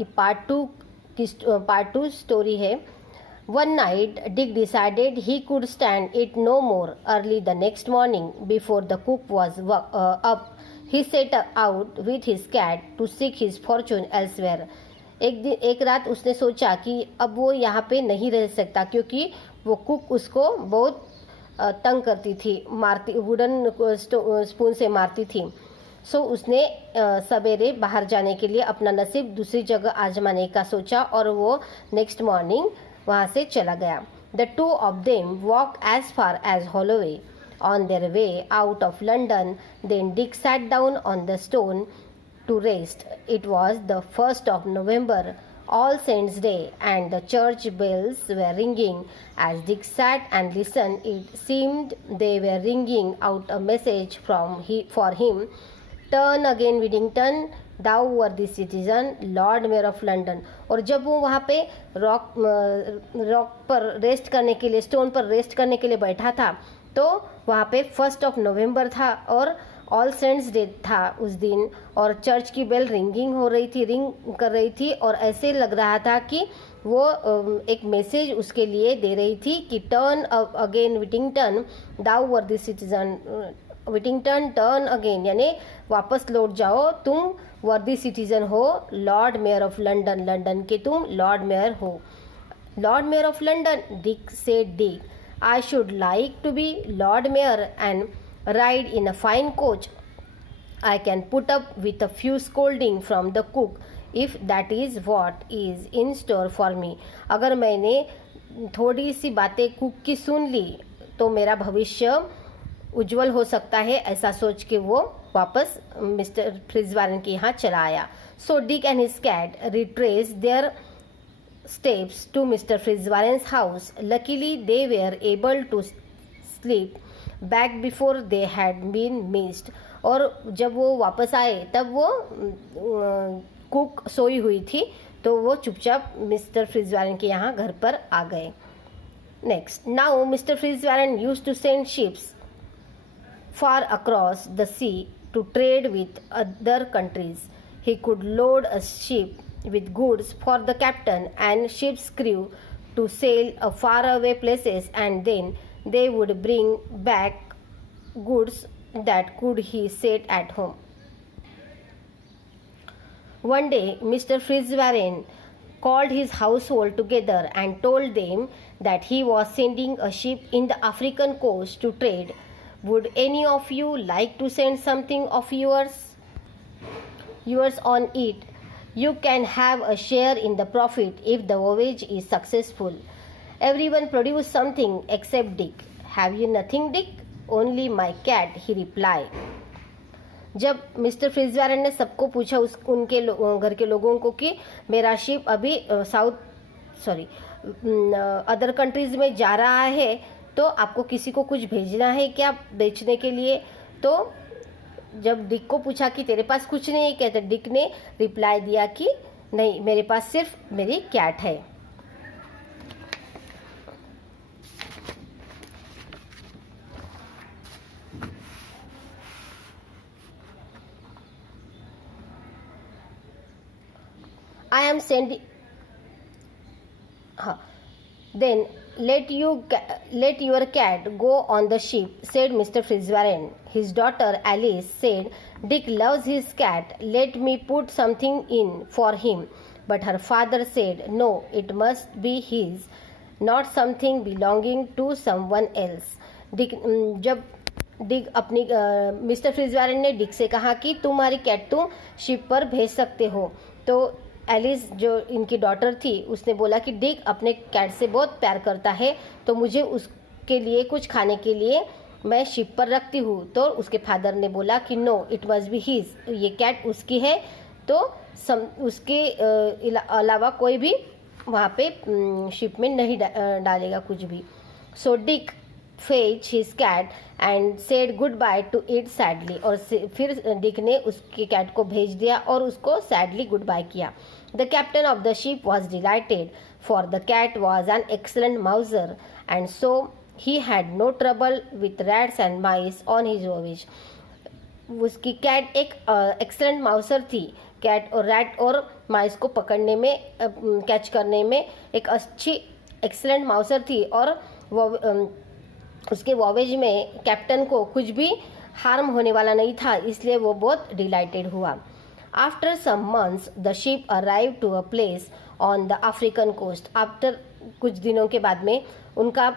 ये part two story है। One night, Dick decided he could stand it no more. Early the next morning, before the cook was up, he set out with his cat to seek his fortune elsewhere. एक रात उसने सोचा कि अब वो यहाँ पे नहीं रह सकता, क्योंकि वो कुक उसको बहुत तंग करती थी, मारती, वुडन स्पून से मारती थी। सो उसने सवेरे बाहर जाने के लिए अपना नसीब दूसरी जगह आजमाने का सोचा और वो नेक्स्ट मॉर्निंग वहाँ से चला गया। The two of them walk as far as Holloway on their way out of London. Then Dick sat down on the stone to rest. It was the 1st of November, All Saints' Day, and the church bells were ringing. As Dick sat and listened, it seemed they were ringing out a message for him. Turn again, Whittington, thou worthy citizen, Lord Mayor of London. और जब वो वहाँ पे rock पर rest करने के लिए, stone पर रेस्ट करने के लिए बैठा था, तो वहाँ पे 1st of November था और ऑल सेंट्स डे था उस दिन, और चर्च की बेल रिंग कर रही थी और ऐसे लग रहा था कि वो एक मैसेज उसके लिए दे रही थी कि टर्न अगेन विटिंगटन, दाउ वर्दी सिटीजन, विटिंगटन टर्न अगेन, यानी वापस लौट जाओ, तुम वर्दी सिटीजन हो, Lord Mayor of London, London के तुम लॉर्ड मेयर हो। Lord Mayor of London, Dick said Dick, I should like to be Lord Mayor and ride in a fine coach. I can put up with a few scolding from the cook if that is what is in store for me. अगर मैंने थोड़ी सी बातें cook की सुन ली तो मेरा भविष्य उज्जवल हो सकता है, ऐसा सोच के वो वापस मिस्टर फ्रिजवारन के यहाँ चला आया। So Dick and his cat retraced their steps to Mr. Frizwaren's house. Luckily they were able to sleep back before they had been missed. और जब वो वापस आए तब वो कुक सोई हुई थी, तो वो चुपचाप मिस्टर फ्रिजवारन के यहाँ घर पर आ गए। Next, now mister Fitzwarren used to send ships far across the sea to trade with other countries. He could load a ship with goods for the captain and ship's crew to sell a far away places, and then they would bring back goods that could he set at home. One day, Mr. Frizwarren called his household together and told them that he was sending a ship in the African coast to trade. Would any of you like to send something of yours on it? You can have a share in the profit if the voyage is successful. Everyone produced something except Dick. Have you nothing, Dick? Only my cat, he replied. जब mister फ्रिजवारन ने सबको पूछा उनके घर के लोगों को कि मेरा शिप अभी अदर कंट्रीज में जा रहा है, तो आपको किसी को कुछ भेजना है क्या बेचने के लिए? तो जब डिक को पूछा कि तेरे पास कुछ नहीं है क्या, तो डिक ने रिप्लाई दिया कि नहीं, मेरे पास सिर्फ मेरी कैट है। I am sending. Then let your cat go on the ship, said Mr. Frizwarren. His daughter Alice said, Dick loves his cat. Let me put something in for him. But her father said, no, it must be his, not something belonging to someone else. जब Dick अपनी mister फ्रिजवारन ने Dick से कहा कि तुम्हारी cat तुम ship पर भेज सकते हो, तो एलिस जो इनकी डॉटर थी उसने बोला कि डिक अपने कैट से बहुत प्यार करता है, तो मुझे उसके लिए कुछ खाने के लिए मैं शिप पर रखती हूँ। तो उसके फादर ने बोला कि no, it must be his, ये कैट उसकी है, तो उसके अलावा कोई भी वहाँ पे शिप में नहीं डालेगा कुछ भी। So Dick fetch his cat and said goodbye to it sadly, और फिर डिक ने उसके कैट को भेज दिया और उसको सैडली गुड बाय किया। The captain of the ship was delighted, for the cat was an excellent mouser and so he had no trouble with rats and mice on his voyage. उसकी cat एक excellent माउसर थी। Cat और rat और माइस को पकड़ने में, catch करने में एक अच्छी एक्सलेंट माउसर थी, और वो उसके वॉवेज में कैप्टन को कुछ भी हार्म होने वाला नहीं था, इसलिए वो बहुत डिलाइटेड हुआ। After some months the ship arrive to a place on the African coast. After कुछ दिनों के बाद में उनका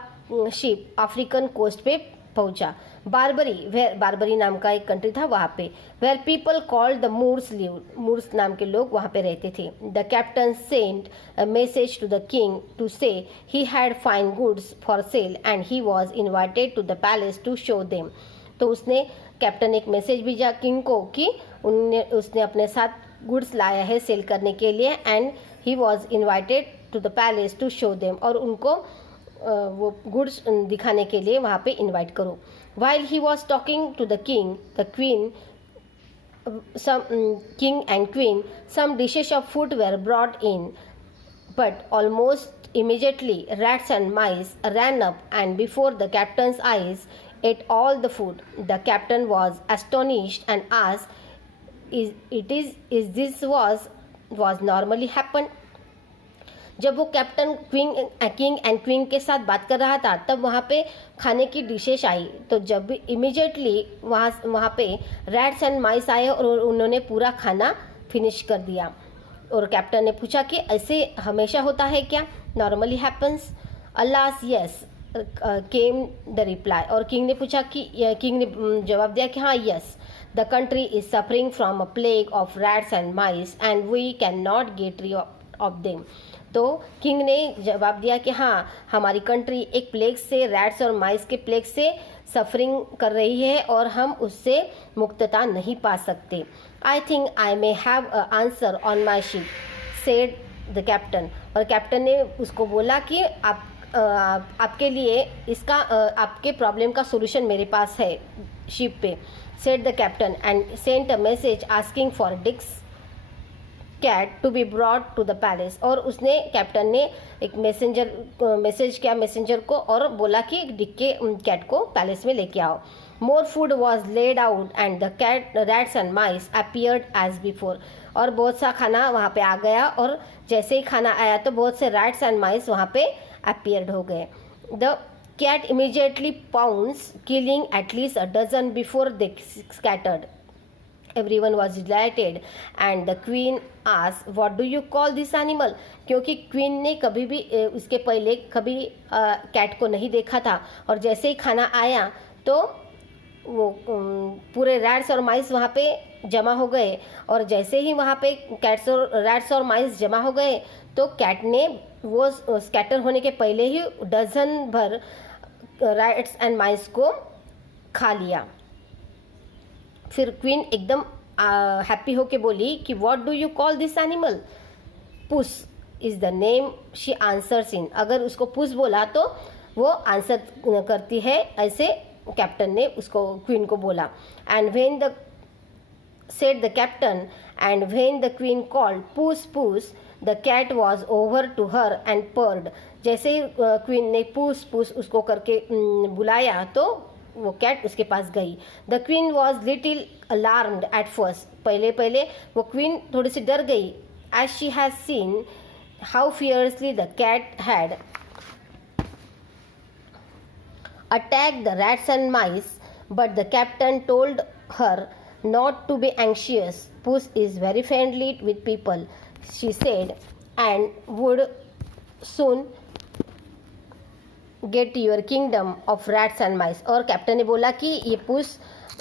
शिप अफ्रीकन कोस्ट पे पहुंचा। बारबरी नाम का एक कंट्री था वहाँ पे। Where people called the Moors live, Moors नाम के लोग वहाँ पे रहते थे। The captain sent a message to the king to say he had fine goods for sale and he was invited to the palace to show them. तो उसने captain एक मैसेज भेजा किंग को कि उसने अपने साथ गुड्स लाया है सेल करने के लिए, and he was invited to the palace to show them, और उनको वो गुड्स दिखाने के लिए वहाँ पे इनवाइट करो। While he was talking to the king, the queen, king and queen, some dishes of food were brought in, but almost immediately rats and mice ran up and before the captain's eyes ate all the food. The captain was astonished and asked, "Is this was normally happen?" जब वो captain king and queen के साथ बात कर रहा था तब वहाँ पे खाने की डिशेस आई, तो जब इमीडिएटली वहाँ पे रैट्स एंड माइस आए और उन्होंने पूरा खाना फिनिश कर दिया। और कैप्टन ने पूछा कि ऐसे हमेशा होता है क्या, normally happens? Alas yes came the reply. और किंग ने पूछा कि किंग ने जवाब दिया कि हाँ yes, the country is suffering from a plague of rats and mice and we can not get rid of them. तो किंग ने जवाब दिया कि हाँ, हमारी कंट्री एक प्लेग से, रैट्स और माइस के प्लेग से सफरिंग कर रही है और हम उससे मुक्तता नहीं पा सकते। I think I may have a answer on my ship, said the captain. और कैप्टन ने उसको बोला कि आपके लिए इसका आपके प्रॉब्लम का सोल्यूशन मेरे पास है शिप पे, said the captain and sent a message asking for Dick's cat to be brought to the palace. और उसने कैप्टन ने एक मैसेज किया मैसेंजर को और बोला कि डिक के कैट को पैलेस में लेके आओ। More food was laid out and the cat rats and mice appeared as before. और बहुत सा खाना वहाँ पे आ गया और जैसे ही खाना आया तो बहुत से रैट्स एंड माइस वहाँ पे अपीयर्ड हो गए। The cat immediately pounce killing at least a dozen before they scattered. Everyone was delighted and the queen asked, "What do you call this animal?" क्योंकि क्वीन ने कभी भी उसके पहले कभी कैट को नहीं देखा था, और जैसे ही खाना आया तो वो पूरे रैट्स और माइस वहाँ पे जमा हो गए, और जैसे ही वहाँ पे रैट्स और माइस जमा हो गए तो कैट ने वो स्कैटर होने के पहले ही डजन भर रैट्स एंड माइस को खा लिया। फिर क्वीन एकदम हैप्पी होके बोली कि what do you call this animal? Puss is the name she answers in. अगर उसको पुस बोला तो वो आंसर करती है, ऐसे कैप्टन ने उसको क्वीन को बोला। And when the said the captain and when the queen called puss puss the cat was over to her and purred. जैसे ही क्वीन ने पुस पुस उसको करके बुलाया तो वो कैट उसके पास गई। The queen was little alarmed at first. पहले वो क्वीन थोड़ी सी डर गई, as she has seen how fiercely the cat had attacked the rats and mice, but the captain told her not to be anxious. Puss is very friendly with people, she said, and would soon get your kingdom of rats and mice. और captain ने बोला कि ये पुस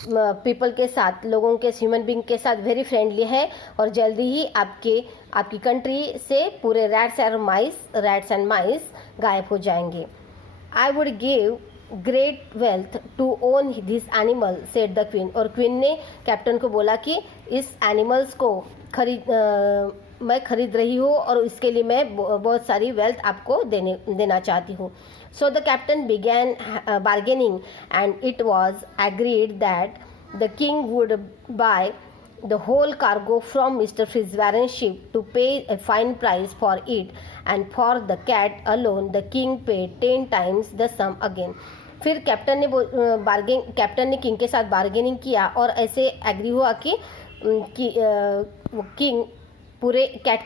people के साथ, लोगों के, ह्यूमन बींग के साथ वेरी फ्रेंडली है और जल्दी ही आपकी कंट्री से पूरे रैट्स एंड माइस गायब हो जाएंगे। I would give great wealth to own this animal, said the queen. और क्वीन ने कैप्टन को बोला कि इस एनिमल्स को मैं खरीद रही हूँ और इसके लिए मैं बहुत सारी वेल्थ आपको देना चाहती हूँ। So the captain began bargaining and it was agreed that the king would buy the whole cargo from Mr. Fitzwarren's ship to pay a fine price for it, and for the cat alone the king paid 10 times the sum again. फिर captain ने king के साथ bargaining किया और ऐसे agree हुआ कि king पूरे कैट